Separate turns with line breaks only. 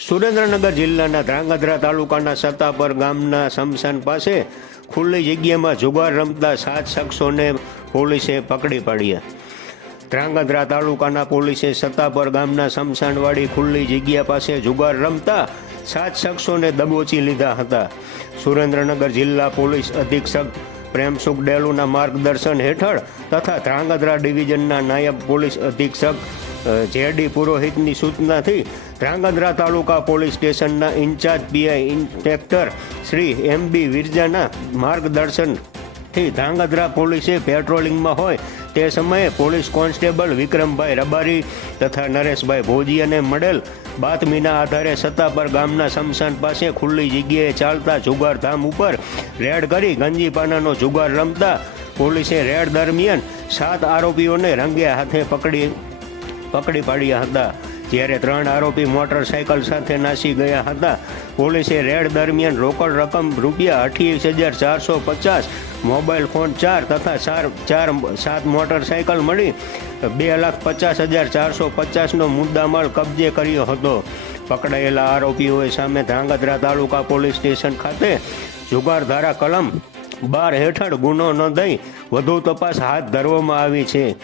સુરેન્દ્રનગર જિલ્લાના ધ્રાંગધ્રા તાલુકાના સત્તાપર ગામના સમસાન પાસે ખુલ્લી જગ્યામાં જુગાર રમતા સાત શખ્સોને પોલીસે પકડી પાડ્યા. ધ્રાંગધ્રા તાલુકાના પોલીસે સત્તાપર ગામના સમસાનવાડી ખુલ્લી જગ્યા પાસે જુગાર રમતા સાત શખ્સોને દબોચી લીધા હતા. સુરેન્દ્રનગર જિલ્લા પોલીસ અધિક્ષક પ્રેમસુખ ડેલુના માર્ગદર્શન હેઠળ તથા ધ્રાંગધ્રા ડિવિઝનના નાયબ પોલીસ અધિક્ષક જેડી પુરોહિતની સૂચનાથી ધ્રાંગધ્રા તાલુકા પોલીસ સ્ટેશનના incharge PI inspector Shri M B વિરજાના માર્ગદર્શનથી ધ્રાંગધ્રા પોલીસે પેટ્રોલિંગમાં હોય તે સમયે પોલીસ કોન્સ્ટેબલ વિક્રમભાઈ રબારી તથા નરેશભાઈ ભોજીયાને મળેલ બાતમીના આધારે સત્તાપર ગામના સમશાન પાસે ખુલ્લી જગ્યાએ ચાલતા જુગારધામ ઉપર રેડ કરી ગંજીપાનાનો જુગાર રમતા પોલીસે રેડ દરમિયાન સાત આરોપીઓને રંગે હાથે પકડી પકડી પાડ્યા હતા. જ્યારે ત્રણ આરોપી મોટરસાયકલ સાથે નાસી ગયા હતા. પોલીસે રેડ દરમિયાન રોકડ રકમ રૂપિયા અઠ્યાવીસ હજાર ચારસો પચાસ, મોબાઈલ ફોન ચાર તથા ચાર ચાર સાત મોટરસાયકલ મળી બે લાખ પચાસ હજાર ચારસો પચાસનો મુદ્દામાલ કબજે કર્યો હતો. પકડાયેલા આરોપીઓએ સામે ધ્રાંગધ્રા તાલુકા પોલીસ સ્ટેશન ખાતે જુગારધારા કલમ બાર હેઠળ ગુનો નોંધાઈ વધુ તપાસ હાથ ધરવામાં આવી છે.